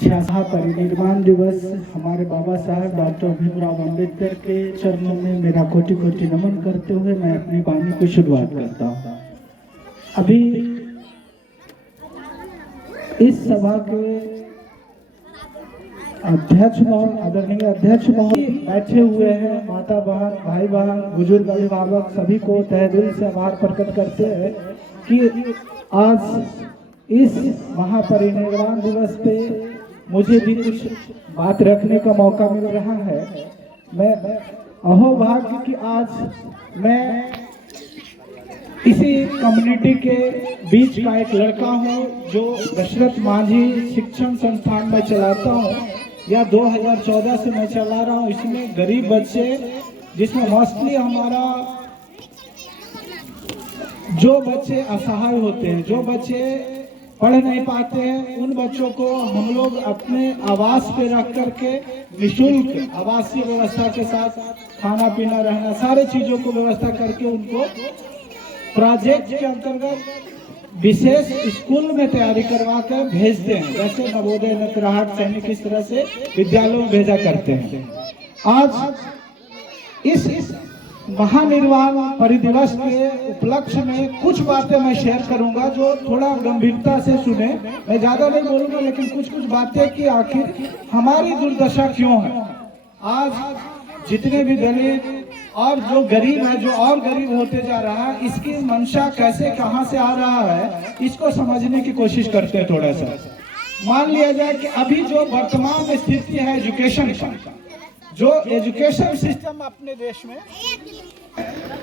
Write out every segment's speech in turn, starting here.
छियासठवां परिनिर्वाण दिवस हमारे बाबा साहब डॉक्टर भीमराव अंबेडकर के चरणों में मेरा कोटि कोटि नमन करते हुए मैं अपनी वाणी की शुरुआत करता हूँ। अभी इस सभा के अध्यक्ष महोदय, आदरणीय अध्यक्ष महोदय बैठे हुए हैं, माता बहन, भाई बहन, बुजुर्ग, अभिभावक सभी को तहे दिल से आभार प्रकट करते हैं कि आज इस महापरिनिर्वाण दिवस पे मुझे भी कुछ बात रखने का मौका मिल रहा है। मैं अहोभाग्य कि आज मैं इसी कम्युनिटी के बीच का एक लड़का हूँ जो दशरथ मांझी शिक्षण संस्थान में चलाता हूँ, या 2014 से मैं चला रहा हूँ। इसमें गरीब बच्चे, जिसमें मोस्टली हमारा जो बच्चे असहाय होते हैं, जो बच्चे पढ़ नहीं पाते हैं, उन बच्चों को हम लोग अपने आवास पे रख करके निःशुल्क आवासीय व्यवस्था के साथ खाना पीना रहना सारे चीजों को व्यवस्था करके उनको प्रोजेक्ट के अंतर्गत विशेष स्कूल में तैयारी करवा कर भेजते हैं। जैसे नवोदय, नेत्राहाट, सैनिक, इस तरह से विद्यालयों में भेजा करते हैं। आज इस महानिर्वाण परिदिवस के उपलक्ष्य में कुछ बातें मैं शेयर करूंगा जो थोड़ा गंभीरता से सुने। मैं ज्यादा नहीं बोलूंगा, लेकिन कुछ बातें कि आखिर हमारी दुर्दशा क्यों है। आज जितने भी दलित और जो गरीब है, जो और गरीब होते जा रहा है, इसकी मंशा कैसे कहां से आ रहा है, इसको समझने की कोशिश करते हैं। थोड़ा सा मान लिया जाए कि अभी जो वर्तमान स्थिति है एजुकेशन का, जो एजुकेशन सिस्टम अपने देश में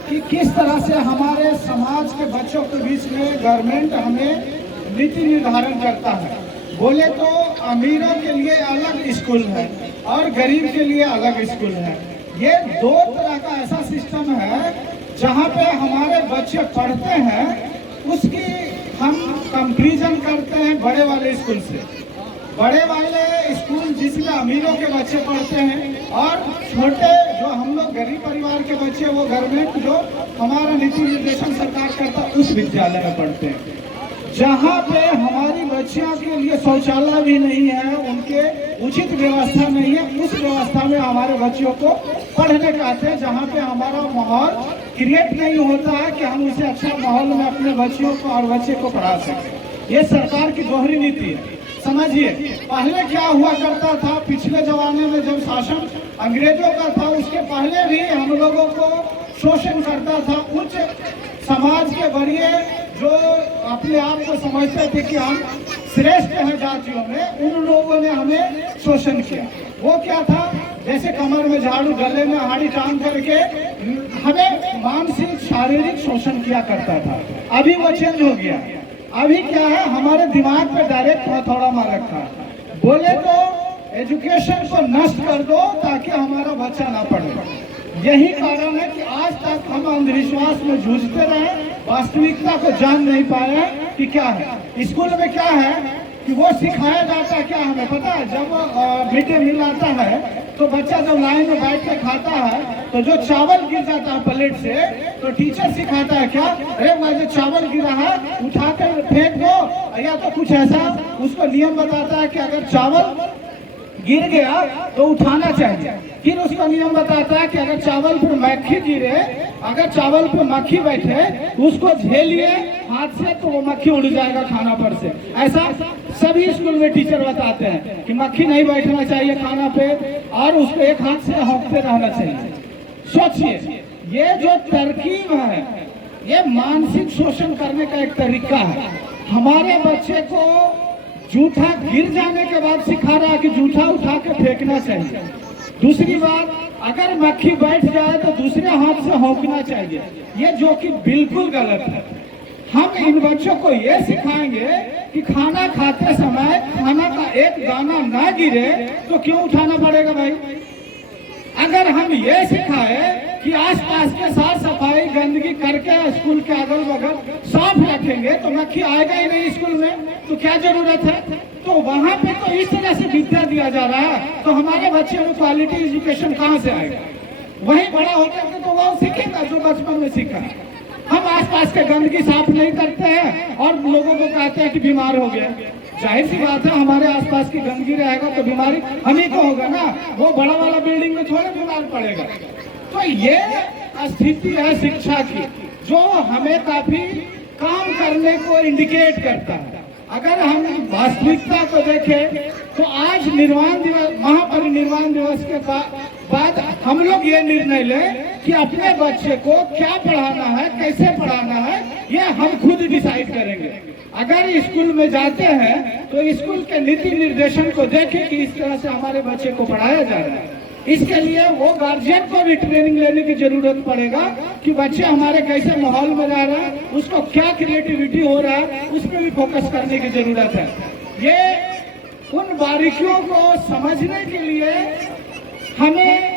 कि किस तरह से हमारे समाज के बच्चों के बीच में गवर्नमेंट हमें नीति निर्धारण करता है। बोले तो अमीरों के लिए अलग स्कूल है और गरीब के लिए अलग स्कूल है। ये दो तरह का ऐसा सिस्टम है जहाँ पे हमारे बच्चे पढ़ते हैं, उसकी हम कंपैरिजन करते हैं बड़े वाले स्कूल से। बड़े वाले स्कूल जिसमें अमीरों के बच्चे पढ़ते हैं और छोटे जो हम लोग गरीब परिवार के बच्चे, वो गवर्नमेंट जो हमारा नीति निर्देशन सरकार करता है उस विद्यालय में पढ़ते हैं, जहाँ पे हमारी बच्चियों के लिए शौचालय भी नहीं है, उनके उचित व्यवस्था नहीं है। उस व्यवस्था में हमारे बच्चों को पढ़ने का आते हैं, जहाँ पे हमारा माहौल क्रिएट नहीं होता है कि हम उसे अच्छा माहौल में अपने बच्चियों को और बच्चे को पढ़ा सकें। ये सरकार की दोहरी नीति है। समझिए, पहले क्या हुआ करता था, पिछले जमाने में जब शासन अंग्रेजों का था, उसके पहले भी हम लोगों को शोषण करता था। उच्च समाज के बड़े जो अपने आप को समझते थे कि हम श्रेष्ठ हैं जातियों में, उन लोगों ने हमें शोषण किया। वो क्या था, जैसे कमर में झाड़ू, गले में हाड़ी टांग करके हमें मानसिक शारीरिक शोषण किया करता था। अभी वो चेंज हो गया। अभी क्या है, हमारे दिमाग पे डायरेक्ट हथौड़ा मार रखा है। बोले तो एजुकेशन को नष्ट कर दो ताकि हमारा बच्चा ना पढ़े। यही कारण है कि आज तक हम अंधविश्वास में जूझते रहे, वास्तविकता को जान नहीं पाए कि क्या है। स्कूल में क्या है कि वो सिखाया जाता है, क्या हमें पता है। जब मिड डे मील आता है तो बच्चा जब लाइन में बैठ के खाता है तो जो चावल गिर जाता है प्लेट से, तो टीचर सिखाता है क्या, अरे वह जो चावल गिरा है उठाकर फेंक दो, या तो कुछ ऐसा उसको नियम बताता है कि अगर चावल गिर गया तो उठाना चाहिए। फिर उसका नियम बताता है कि अगर चावल पर मक्खी गिरे, अगर चावल पर मक्खी बैठे तो उसको झेलिए हाथ से, तो वो मक्खी उड़ जाएगा खाना पर से। ऐसा सभी स्कूल में टीचर बताते हैं कि मक्खी नहीं बैठना चाहिए खाना पे और उसको एक हाथ से हौंकते रहना चाहिए। सोचिए, ये जो तरकीब है, ये मानसिक शोषण करने का एक तरीका है। हमारे बच्चे को जूठा गिर जाने के बाद सिखा रहा है कि जूठा उठा के फेंकना चाहिए। दूसरी बात, अगर मक्खी बैठ जाए तो दूसरे हाथ से हौंकना चाहिए, ये जो कि बिल्कुल गलत है। हम इन बच्चों को ये सिखाएंगे कि खाना खाते समय खाना का एक दाना ना गिरे तो क्यों उठाना पड़ेगा भाई। अगर हम ये सिखाए कि आसपास के साफ सफाई गंदगी करके स्कूल के अगल बगल साफ रखेंगे तो मक्खी आएगा ही नहीं स्कूल में, तो क्या जरूरत है। तो वहाँ पे तो इस तरह से विद्या दिया जा रहा है, तो हमारे बच्चे में क्वालिटी एजुकेशन कहाँ से आएगा। वही बड़ा होकर तो वो सीखेगा जो बचपन में सीखा। हम आसपास के गंदगी साफ नहीं करते हैं और लोगों को कहते हैं कि बीमार हो गया। जाहिर सी बात है, हमारे आसपास की गंदगी रहेगा तो बीमारी हम ही को होगा ना, वो बड़ा वाला बिल्डिंग में थोड़े बीमार पड़ेगा। तो ये स्थिति है शिक्षा की, जो हमें काफी काम करने को इंडिकेट करता है। अगर हम वास्तविकता को देखें तो आज निर्वाण दिवस, महापरिनिर्वाण दिवस के बाद हम लोग ये निर्णय लें कि अपने बच्चे को क्या पढ़ाना है, कैसे पढ़ाना है, ये हम खुद डिसाइड करेंगे। अगर स्कूल में जाते हैं तो स्कूल के नीति निर्देशन को देखें कि इस तरह से हमारे बच्चे को पढ़ाया जा रहा है। इसके लिए वो गार्जियन को भी ट्रेनिंग लेने की जरूरत पड़ेगा कि बच्चे हमारे कैसे माहौल में रह रहा है, उसको क्या क्रिएटिविटी हो रहा है, उस पर भी फोकस करने की जरूरत है। ये उन बारीकियों को समझने के लिए हमें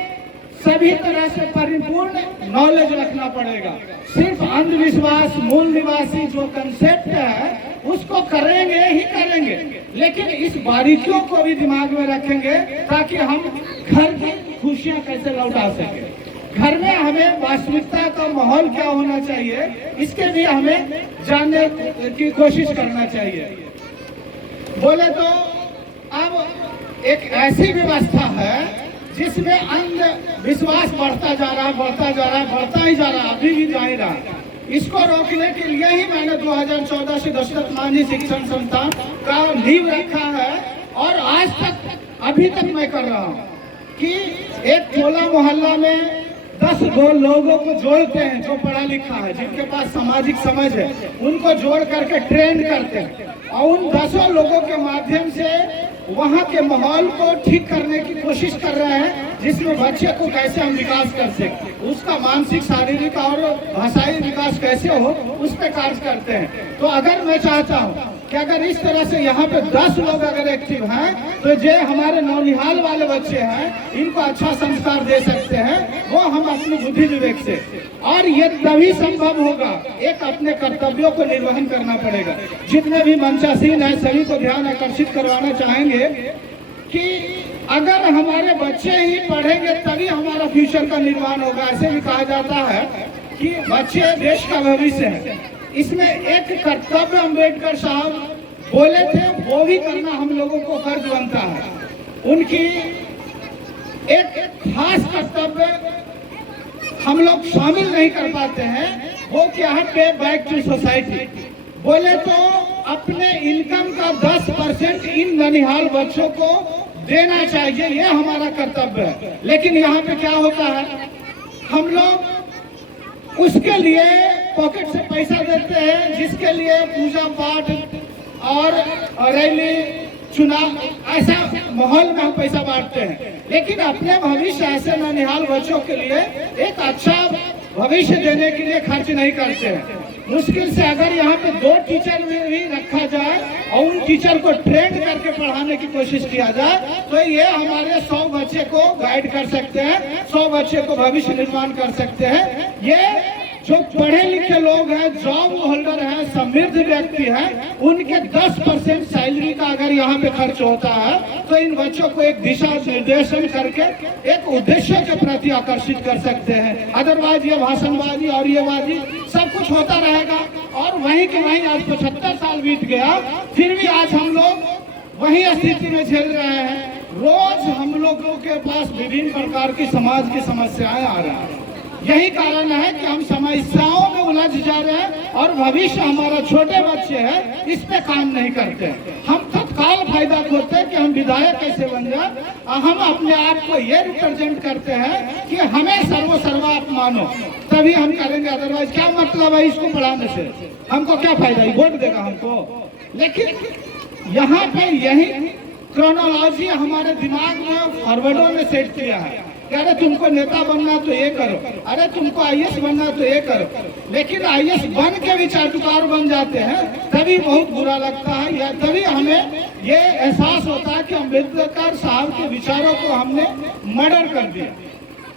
सभी तरह से परिपूर्ण नॉलेज रखना पड़ेगा। सिर्फ अंधविश्वास, मूल निवासी जो कंसेप्ट है उसको करेंगे ही करेंगे, लेकिन इस बारीकियों को भी दिमाग में रखेंगे ताकि हम घर की खुशियां कैसे लौटा सके। घर में हमें वास्तविकता का माहौल क्या होना चाहिए, इसके लिए हमें जानने की कोशिश करना चाहिए। बोले तो अब एक ऐसी व्यवस्था है जिसमें अंधविश्वास बढ़ता जा रहा है, बढ़ता ही जा रहा है, अभी भी जा ही रहा है। इसको रोकने के लिए ही मैंने 2014 से दशरथ मांझी शिक्षण संस्थान का नींव रखा है और आज तक अभी तक मैं कर रहा हूँ कि एक टोला मोहल्ला में 10 लोगों को जोड़ते हैं जो पढ़ा लिखा है, जिनके पास सामाजिक समझ है, उनको जोड़ करके ट्रेन करते हैं और उन 10 लोगों के माध्यम से वहाँ के माहौल को ठीक करने की कोशिश कर रहे हैं, जिसमें बच्चे को कैसे हम विकास कर सकें, उसका मानसिक, शारीरिक और भाषाई विकास कैसे हो, उस पर कार्य करते हैं। तो अगर मैं चाहता हूँ कि अगर इस तरह से यहाँ पे 10 लोग अगर एक्टिव हैं तो जो हमारे नौनिहाल वाले बच्चे हैं इनको अच्छा संस्कार दे सकते हैं, वो हम अपनी बुद्धि विवेक से, और ये तभी संभव होगा। एक अपने कर्तव्यों को निर्वहन करना पड़ेगा। जितने भी मंचासीन हैं सभी को ध्यान आकर्षित करवाना चाहेंगे कि अगर हमारे बच्चे ही पढ़ेंगे तभी हमारा फ्यूचर का निर्माण होगा। ऐसे भी कहा जाता है कि बच्चे देश का भविष्य है। इसमें एक कर्तव्य अम्बेडकर साहब बोले थे, वो भी करना हम लोगों को फर्ज बनता है। उनकी एक खास कर्तव्य हम लोग शामिल नहीं कर पाते हैं, वो क्या है, पे बैक टू सोसाइटी। बोले तो अपने इनकम का 10% इन ननिहाल बच्चों को देना चाहिए, ये हमारा कर्तव्य है। लेकिन यहाँ पे क्या होता है, हम लोग उसके लिए पॉकेट से पैसा देते हैं, जिसके लिए पूजा पाठ और रैली, चुनाव, ऐसा माहौल में हम पैसा बांटते हैं, लेकिन अपने भविष्य ऐसे ननिहाल बच्चों के लिए एक अच्छा भविष्य देने के लिए खर्च नहीं करते हैं। मुश्किल से अगर यहाँ पे 2 टीचर भी रखा जाए और उन टीचर को ट्रेन करके पढ़ाने की कोशिश किया जाए तो ये हमारे 100 बच्चे को गाइड कर सकते हैं, 100 बच्चे को भविष्य निर्माण कर सकते हैं। ये जो पढ़े लिखे लोग हैं, जॉब होल्डर हैं, समृद्ध व्यक्ति हैं, उनके 10% सैलरी का अगर यहाँ पे खर्च होता है तो इन बच्चों को एक दिशा निर्देशन करके एक उद्देश्य के प्रति आकर्षित कर सकते हैं। अदरवाइज ये भाषणबाजी और ये बाजी सब कुछ होता रहेगा और वहीं के वहीं आज 75 साल बीत गया, फिर भी आज हम लोग वही स्थिति में झेल रहे हैं। रोज हम लोगों के पास विभिन्न प्रकार की समाज की समस्याएं आ रही हैं। यही कारण है कि हम समस्याओं में उलझ जा रहे हैं और भविष्य हमारा छोटे बच्चे हैं इस पे काम नहीं करते। हम तत्काल फायदा खोजते हैं कि हम विधायक कैसे बन जाए, हम अपने आप को ये रिप्रेजेंट करते हैं कि हमें सर्वा आप मानो, तभी हम करेंगे। अदरवाइज क्या मतलब है इसको पढ़ाने से, हमको क्या फायदा, वोट देगा हमको। लेकिन यहाँ पे यही क्रोनोलॉजी हमारे दिमाग में फॉरवर्डों ने सेट किया है। अरे तुमको नेता बनना तो ये करो, अरे तुमको आईएएस बनना तो ये करो, लेकिन आईएएस बन के भी चाटुकार बन जाते हैं तभी बहुत बुरा लगता है। या तभी हमें ये एहसास होता है कि अम्बेडकर साहब के विचारों को हमने मर्डर कर दिया।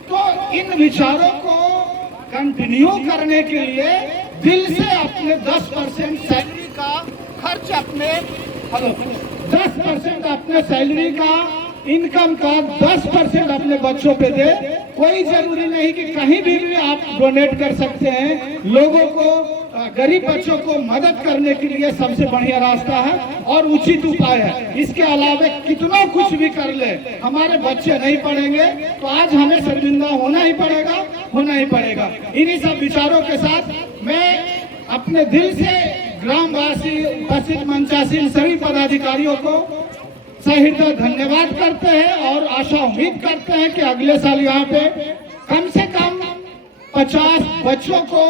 तो इन विचारों को कंटिन्यू करने के लिए दिल से अपने 10% सैलरी का खर्च, अपने 10% अपने सैलरी का, इनकम का 10% अपने बच्चों पे दे, कोई जरूरी नहीं कि कहीं भी आप डोनेट कर सकते हैं। लोगों को, गरीब बच्चों को मदद करने के लिए सबसे बढ़िया रास्ता है और उचित उपाय है। इसके अलावा कितना कुछ भी कर ले, हमारे बच्चे नहीं पढ़ेंगे तो आज हमें शर्मिंदा होना ही पड़ेगा। इन्हीं सब विचारों के साथ मैं अपने दिल से ग्रामवासी, उपस्थित मंचासीन सभी पदाधिकारियों को सहृदय धन्यवाद करते हैं और आशा उम्मीद करते हैं कि अगले साल यहाँ पे कम से कम 50 बच्चों को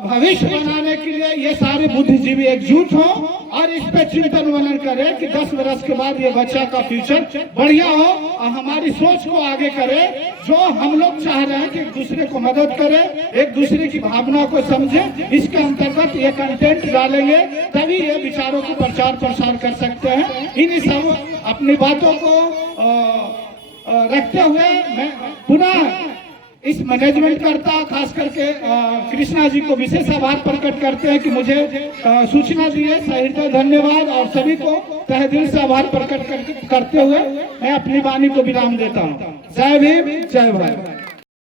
भविष्य बनाने के लिए ये सारे बुद्धिजीवी एकजुट हों और इस पे चिंतन मनन करें कि 10 वर्ष के बाद ये बच्चा का फ्यूचर बढ़िया हो और हमारी सोच को आगे करे। जो हम लोग चाह रहे हैं कि एक दूसरे को मदद करें, एक दूसरे की भावना को समझें, इसके अंतर्गत ये कंटेंट डालेंगे तभी ये विचारों को प्रचार प्रसार कर सकते हैं। इन्हीं सब अपनी बातों को रखते हुए मैं पुनः इस मैनेजमेंट करता खास करके कृष्णा जी को विशेष आभार प्रकट करते हैं कि मुझे सूचना दी है। सहृदय धन्यवाद और सभी को तहे दिल से आभार प्रकट करते हुए मैं अपनी वाणी को विराम देता हूँ। जय भीम, जय भारत।